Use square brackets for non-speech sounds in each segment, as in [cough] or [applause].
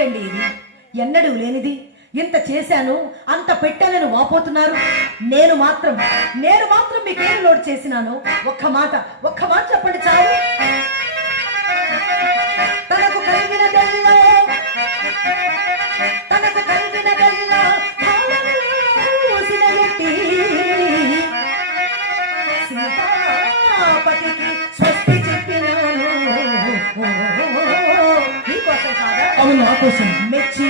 ఏమిటండి ఇది? ఎన్నడూ లేనిది. ఇంత చేశాను అంత పెట్టాలని వాపోతున్నారు. నేను మాత్రం నేను మాత్రం మీకు ఏం లోడ్ చేసినాను. ఒక్క మాట ఒక్క మాట చెప్పండి చాలు. తనకు కలిగిన తనకు కోసం మెచ్చి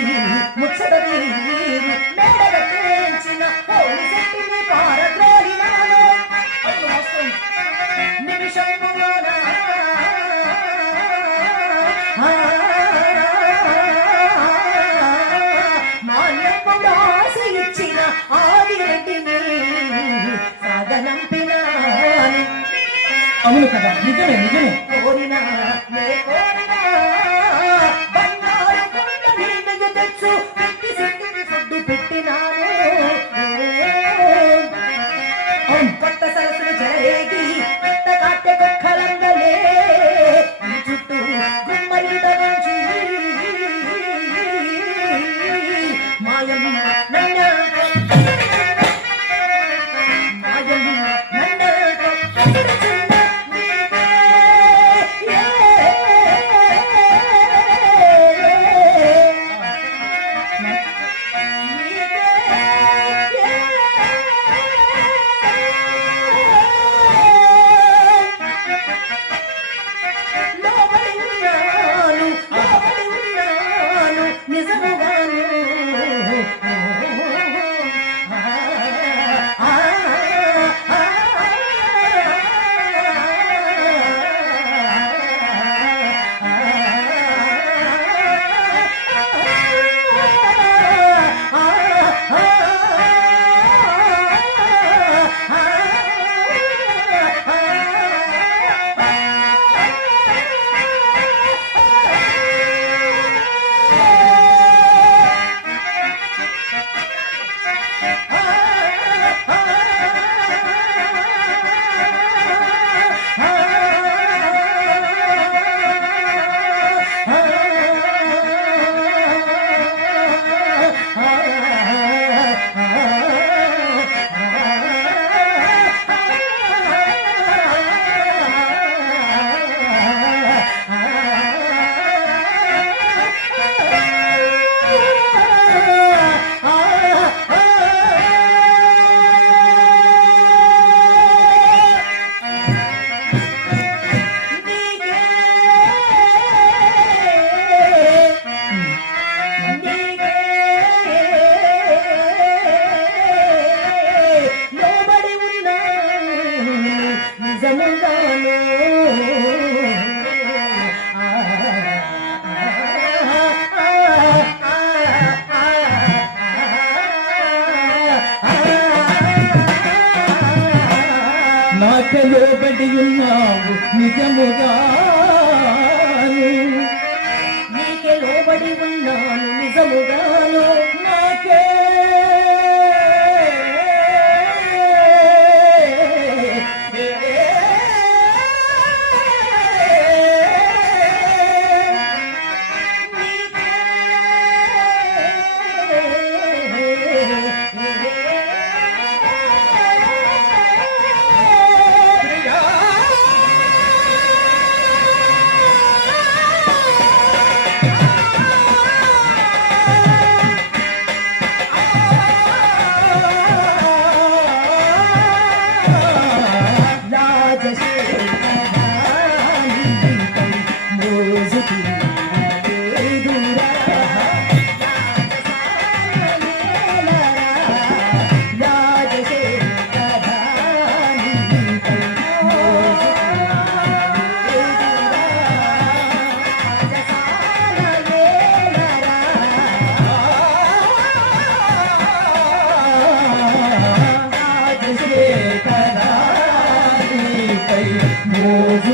ముచ్చటని మేడగట్టించిన పోలి శక్తిని మాన్యపు దాస ఇచ్చిన ఆదిరెడ్డిని సాగనంపినాను అవును కదా నిజమే నిజమే. కోరినా నే కోరినా నీకు ఆ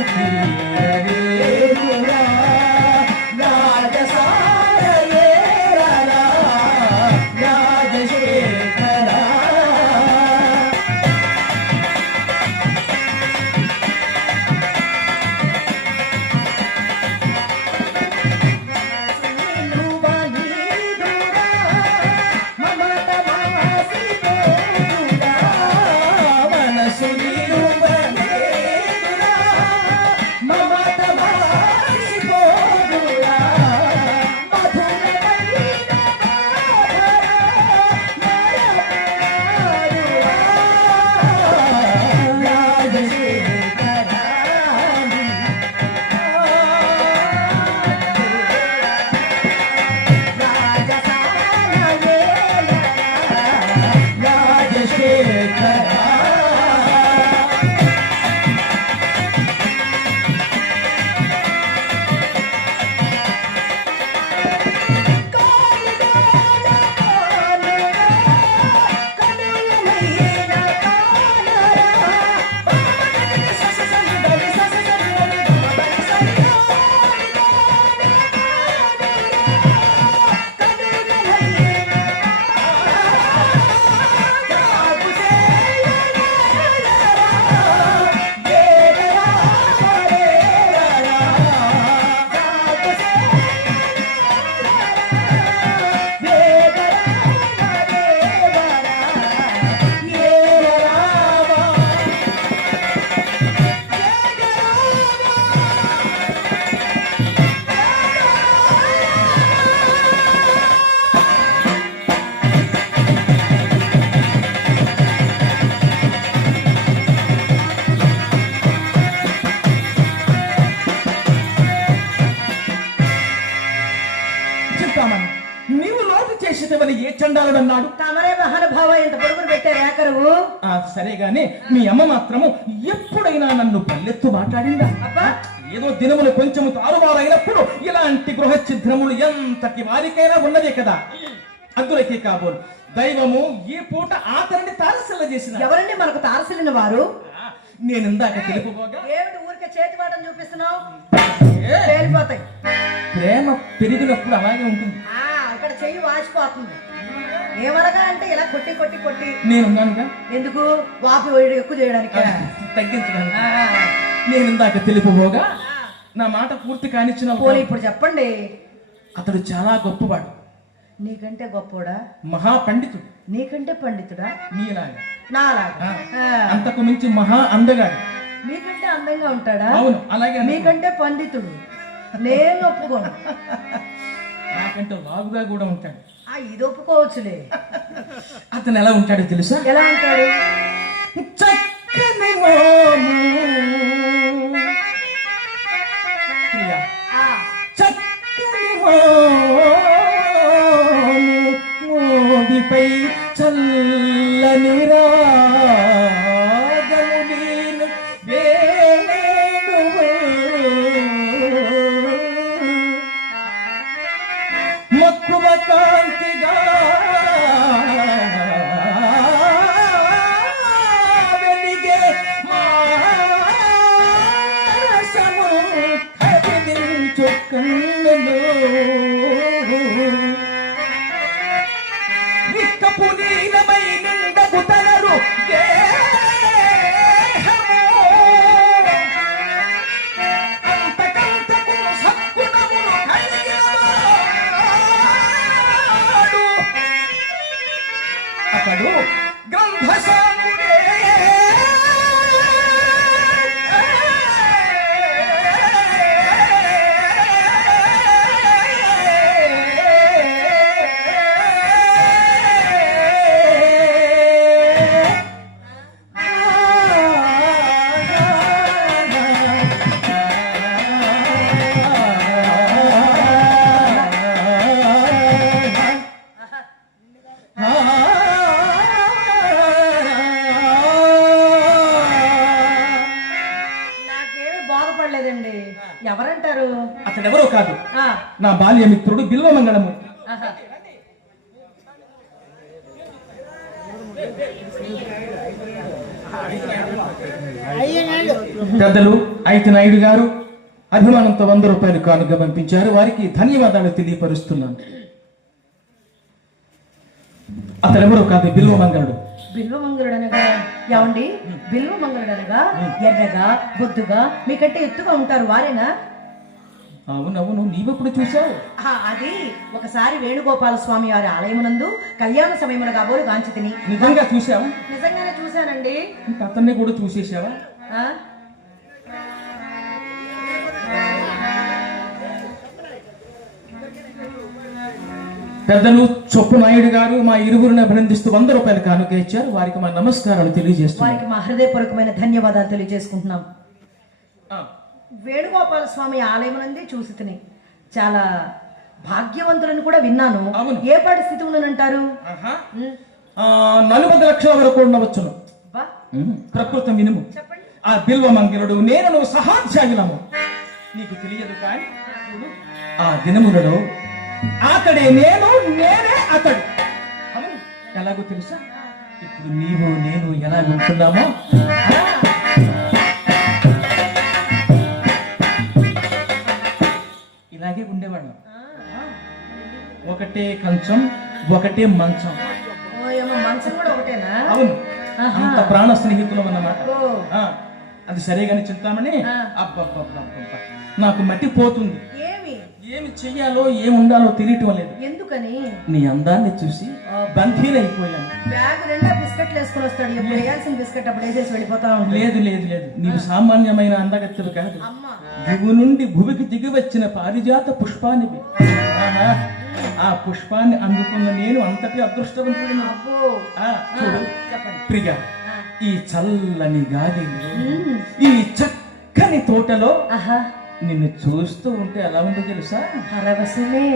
ఆ సరే గాని మీ అమ్మ మాత్రము ఎప్పుడైనా నన్ను పల్లెత్తు మాట్లాడిందా? ఏదో దినములు కొంచెము తారుమారైనప్పుడు ఇలాంటి గృహ ఛిద్రములు ఎంతటి వారికైనా ఉన్నదే కదా? అందులకే కాబోలు దైవము ఈ పూట ఆతరిని తారసల్ల చేసిన? ఎవరండి మనకు తారసిలిన వారు? నేను ఇందాక తెలుపుకోగా? ఏమిటి ఊరికే చేతి వాటం చూపిస్తున్నావు? ప్రేమ పెరిగినప్పుడు అలాగే ఉంటుంది. ఆ ఇక్కడ చెయ్యి వాచిపోతుంది. ఏమనగా అంటే ఇలా కొట్టి కొట్టి కొట్టి. నేనున్నానుగా? ఎందుకు? వాపి వేడి ఎక్కువ చేయడానికి? తగ్గించడానికి. నేను ఇందాక తెలుపుకోగా నా మాట పూర్తి కానిచ్చిన పోనీ ఇప్పుడు చెప్పండి. అతడు చాలా గొప్పవాడు. నీకంటే గొప్పోడా? మహా పండితుడు. నీకంటే పండితుడా? నీలాగా. నాలాగా. అంతకు మించి మహా అందగాడు. మీకంటే అందంగా ఉంటాడా? అవును అలాగే అనుకో. మీకంటే పండితుడు. నేను ఒప్పుకోను. నాకంటే లాగుగా కూడా ఉంటాడు. ఇది ఒప్పుకోవచ్చులే. అతను ఎలా ఉంటాడో తెలుసా? ఎలా ఉంటాడు? చక్కని చక్కని. మోదిపై చల్లని రాగము నా బాల్యమిత్రుడు బిల్వమంగళము. పెద్దలు ఐతి నాయుడు గారు అభిమానంతో వంద రూపాయలు కానుక పంపించారు. వారికి ధన్యవాదాలు తెలియపరుస్తున్నాను. అతడెవరో కాదు బిల్వమంగళుడు. బిల్వమంగళుడు అనగా ఏమండి? బిల్వమంగళుడు అనగా ఎర్రగా బొద్దుగా మీకంటే ఎత్తుగా ఉంటారు వారేనా? అవునవును నీవెప్పుడు చూసావు అది ఒకసారి వేణుగోపాల స్వామి వారి ఆలయమునందు కళ్యాణ సమయమున కాబోలు గాంచి తిని నిజంగా చూసావా నిజంగానే చూశానండి. అతన్ని కూడా చూసేసావా? పెద్దలు చొప్పు నాయుడు గారు మా ఇరువురిని అభినందిస్తూ వంద రూపాయలు కానుక ఇచ్చారు. వారికి మా నమస్కారాలు తెలియజేస్తున్నాం. వారికి మా హృదయపూర్వకమైన ధన్యవాదాలు తెలియజేసుకుంటున్నాం. వేణుగోపాల స్వామి ఆలయమునందే చూసి తిని చాలా భాగ్యవంతులను కూడా విన్నాను. ఏ పాటి స్థితి ఉందనంటారు నలుబది లక్షల వరకు ఉండవచ్చును. ప్రకృతి వినుము. ఆ బిల్వమంగళుడు నేను నువ్వు సహాధ్యాయులము నీకు తెలియదు కానీ ఆ దినములలో అతడే నేను నేనే అతడు. ఎలాగో తెలుసా? ఇప్పుడు నీవు నేను ఎలా ఉంటున్నామో ఆ, ఇలాగే ఉండేవాళ్ళం. ఒకటే కంచం ఒకటే మంచం ఓ, ఏమో మంచం కూడా ఒకటేనా అవును. అంత ప్రాణ స్నేహితులం అన్నమాట అది సరేగాని చింతామణి ఆ. అబ్బబ్బబ్బబ్బబ్బ. నాకు మట్టి పోతుంది ఏమి ఏమి చెయ్యాలో ఏమి ఉండాలో తెలియటం లేదు. ఎందుకని? నీ అందాన్ని చూసి బంధీనైపోయాను బ్యాగ్ నిండా బిస్కెట్లు వేసుకుని వస్తాడు. ఎప్పుడు వేయాల్సిన బిస్కెట్ అప్పుడు వేసేసి వెళ్ళిపోతా ఉంటాడు? లేదు లేదు లేదు. నీవు సామాన్యమైన అందగత్తెలు కాదు. దిగు నుండి భూమికి దిగి వచ్చిన పారిజాత పుష్పానివి ఆహా, ఆ పుష్పాన్ని అందుకున్న నేను అంతటి అదృష్టవంతుడిని. చూడు. ప్రియ. ఈ చల్లని మ్మ్. ఈ చక్కని తోటలో ఆహా. నిన్ను చూస్తూ ఉంటే ఎలా ఉందో తెలుసా? పరవశమే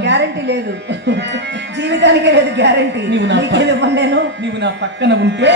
గ్యారంటీ లేదు. జీవితానికే లేదు గ్యారంటీ. నీవు నా పక్కన ఉంటే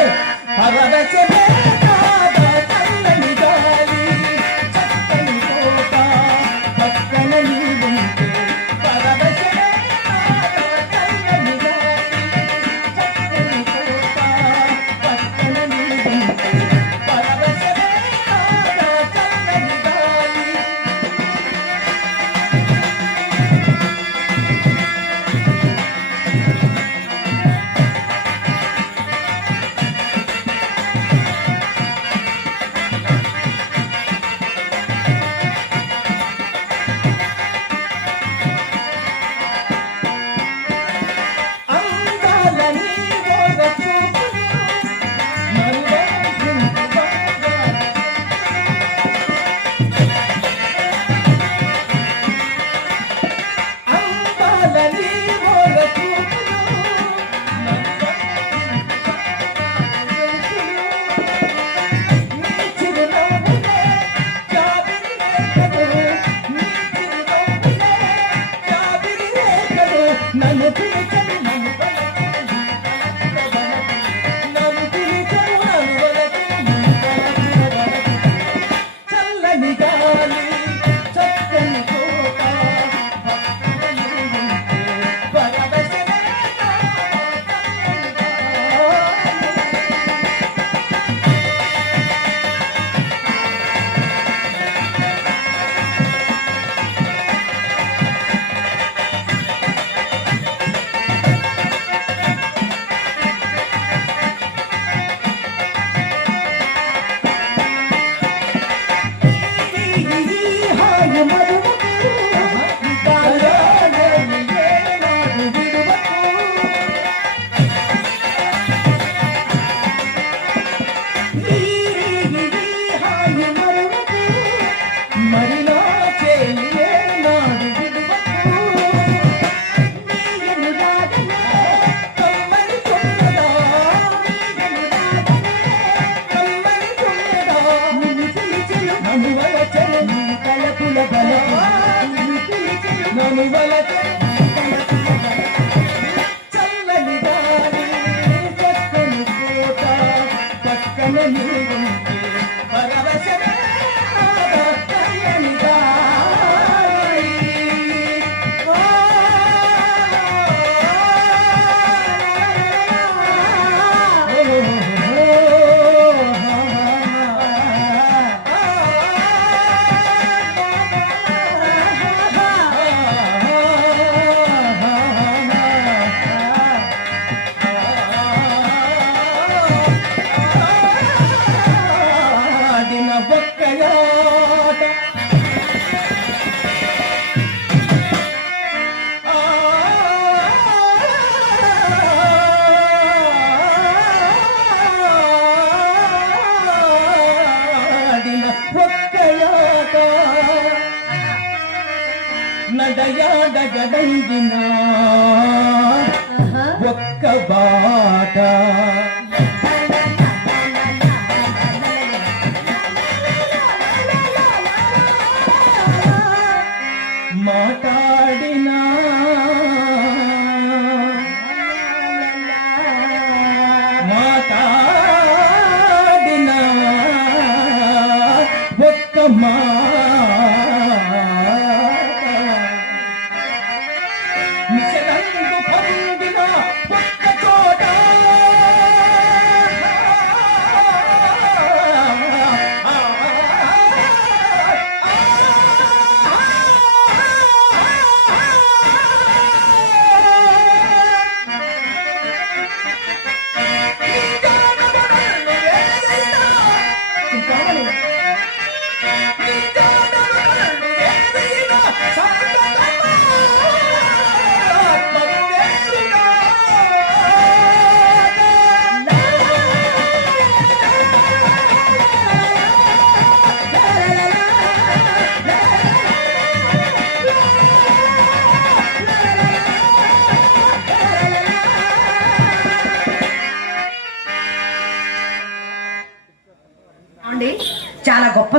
ಮಾತಾ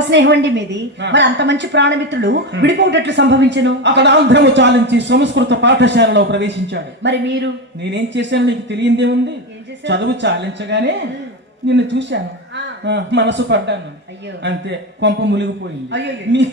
స్నేహం అండి మీది. మరి అంత మంచి ప్రాణమిత్రులు విడిపోటట్లు సంభవించను? అక్కడ ఆంధ్రము చాలించి సంస్కృత పాఠశాలలో ప్రవేశించాడు. మరి మీరు? నేనేం చేశాను నీకు తెలియందేముంది? ఏం చేశారు? చదువు చాలించగానే నిన్ను చూశాను. మనసు పడ్డాను. అంతే కొంప మునిగిపోయింది. నీ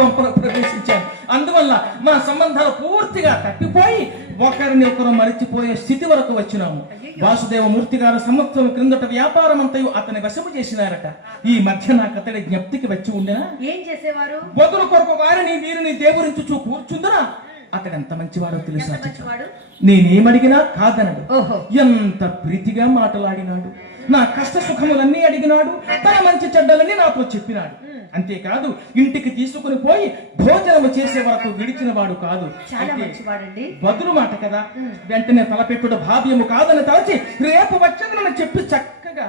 కొంపలో ప్రవేశించాను. అందువల్ల మా సంబంధాలు పూర్తిగా తప్పిపోయి ఒకరిని ఒకరు మరిచిపోయే స్థితి వరకు వచ్చినాము. అయ్యయ్యో. వాసుదేవ మూర్తి గారు సంవత్సరం క్రిందట వ్యాపారం అంతయు అతని వశము చేసినారట. ఈ మధ్య నాకు అతడి జ్ఞప్తికి వచ్చి ఉండేనా? ఏం చేసేవారు? బదులు కొరకు వారిని వీరిని దేవురించుచూ కూర్చుందరా అతడు ఎంత మంచివాడో తెలుసా నేనేమడిగినా కాదనడు. ఎంత ప్రీతిగా మాటలాడినాడు. నా కష్ట సుఖములన్నీ అడిగినాడు తన మంచి చెడ్డలన్నీ నాతో చెప్పినాడు. అంతేకాదు ఇంటికి తీసుకుని పోయి భోజనము చేసే వరకు విడిచిన వాడు కాదు. బదులు మాట కదా వెంటనే తలపెట్టుడు భావ్యము కాదని తలచి రేపు వచ్చేది చెప్పి చక్కగా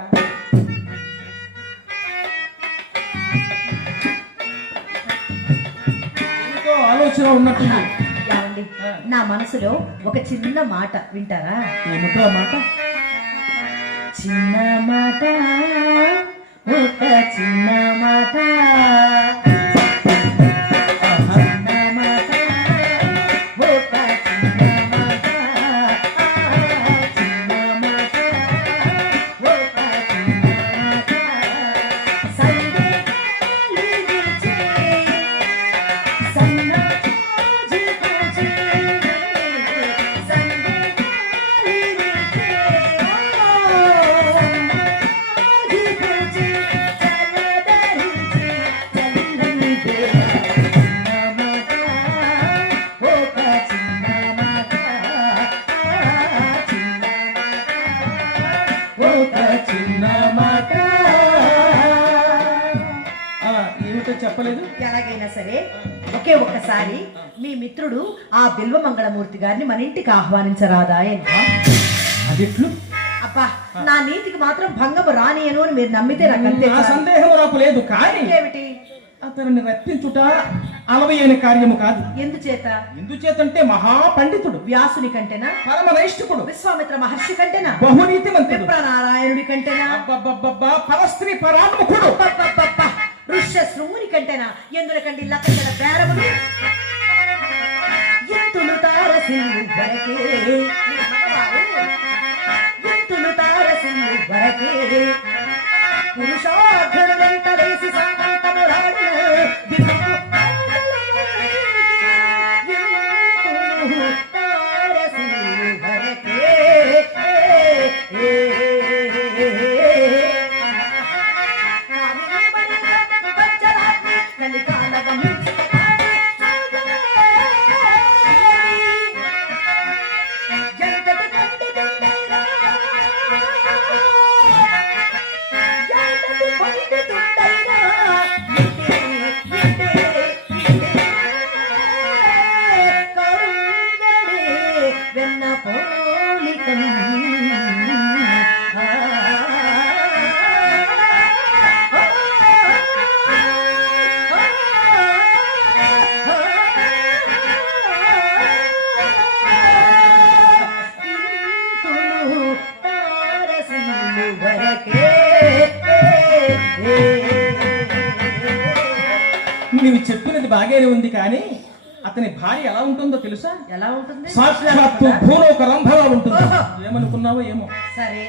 ఆలోచన ఉన్నట్టుంది. ఏమండి? నా మనసులో ఒక చిన్న మాట వింటారా? ఏమిటో మాట? చిన్న మాట ఒక చిన్న మాట గారిని మన ఇంటికి ఆహ్వానించరాదా అదిట్లు అబ్బా నా నీతికి మాత్రం భంగము రానియను అని మీరు నమ్మితే నాకు అంతే ఆ చాలు. సందేహం నాకు లేదు కానీ ఇంకేమిటి? అతనిని రప్పించుట అలవైన కార్యము కాదు. ఎందుచేత? ఎందుచేతంటే మహాపండితుడు వ్యాసుని కంటేనా? పరమ నైష్ఠికుడు విశ్వామిత్ర మహర్షి కంటేనా? బహునీతిమంతుడు. విప్రనారాయణుడి కంటేనా? పరస్త్రీ అబ్బబ్బబ్బబ్బ! ఋష్య శృంగుని కంటేనా? ఎందులకండి లక్కల బేరములు ఎంతులు తారసిల్లు వరకే మీ వెన్న పోలికను నువ్వు చెప్పినది బాగానే ఉంది కానీ అతని భార్య ఎలా ఉంటుందో తెలుసా? ఎలా ఉంటుంది? సాక్షాత్తు భూలోక రంభగా ఉంటుంది. ఏమనుకున్నావో ఏమో. సరే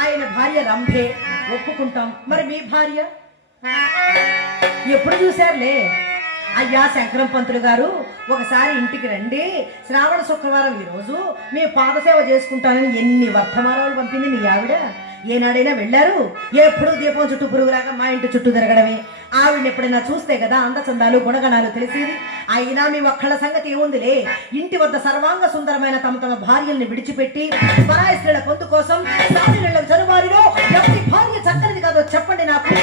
ఆయన భార్య రంభే. ఒప్పుకుంటాం. మరి మీ భార్య? ఎప్పుడు చూశారులే? అయ్యా శంకరం పంతులు గారు ఒకసారి ఇంటికి రండి. శ్రావణ శుక్రవారం ఈ రోజు మీ పాదసేవ చేసుకుంటానని ఎన్ని వర్తమానాలు పంపింది మీ ఆవిడ? ఏనాడైనా వెళ్ళారు? ఎప్పుడు దీపం చుట్టూ పురుగులాగా మా ఇంటి చుట్టూ తిరగడమే. ఆవిడ ఎప్పుడైనా చూస్తే కదా అందచందాలు గుణగణాలు తెలిసేది? అయినా మీ ఒక్కళ్ళ సంగతి ఏముందిలే? ఇంటి వద్ద సర్వాంగ సుందరమైన తమ తమ భార్యల్ని విడిచిపెట్టి పరాయి స్త్రీల పొందు కోసం సామిళ్ళ జరువారిలో ఎవరి భార్య చక్కనిది కాదో చెప్పండి నాకు.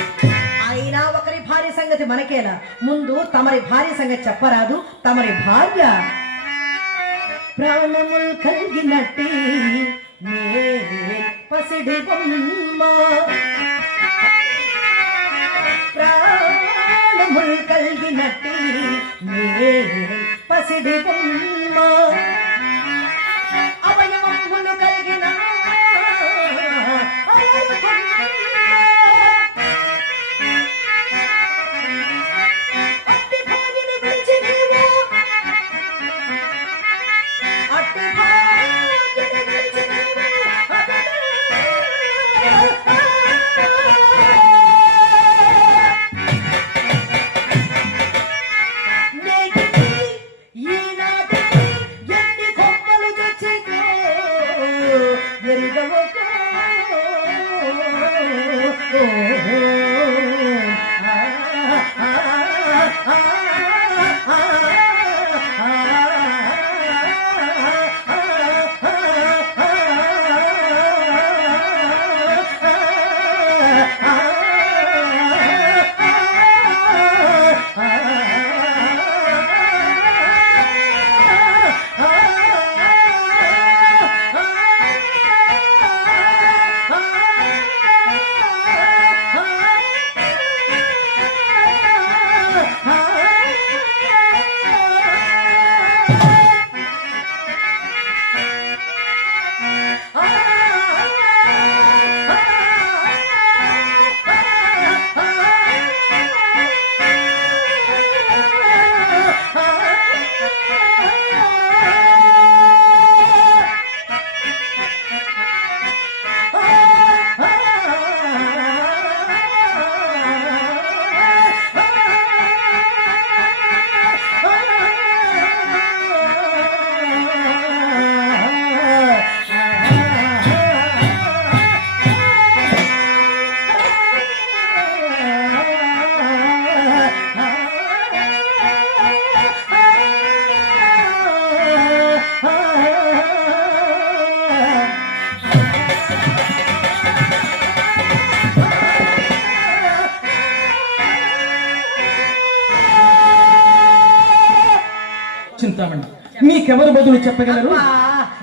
అయినా ఒకరి భార్య సంగతి మనకేలా ముందు తమరి భార్య సంగతి చెప్పరాదు తమరి భార్య ప్రాణములు కలిగినట్టి. పసిడి బొమ్మ. ప్రాణముల్ కలిగినట్టి నే పసిడి బొమ్మ చింతామణి. మీకెవరు బదులు చెప్పగలరు?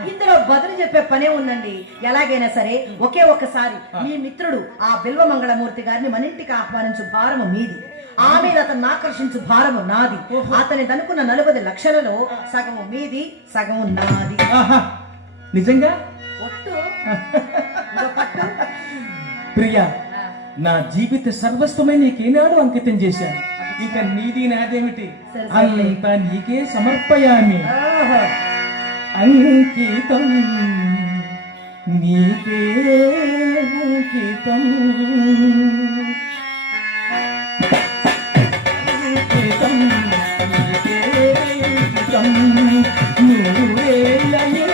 ఇందులో బదులు చెప్పే పనే ఉందండి. ఎలాగైనా సరే ఒకే ఒక్కసారి మీ మిత్రుడు ఆ బిల్వమంగళమూర్తి గారిని మన ఇంటికి ఆహ్వానించు భారము మీది. ఆ. మీద అతన్ని ఆకర్షించు భారము నాది. అతని దనుకున్న నలభై లక్షలలో సగము మీది సగము నాది. నిజంగా? ఒట్టు. [laughs] ప్రియా నా జీవిత సర్వస్వమై నీకేనాడు అంకితం చేశాను. ఇక నీది నాదేమిటి. అంతా నీకే సమర్పయామి. అంకితం. నీకే అంకితం. అంకితం. నీకే అంకితం. నూరేళ్ళయే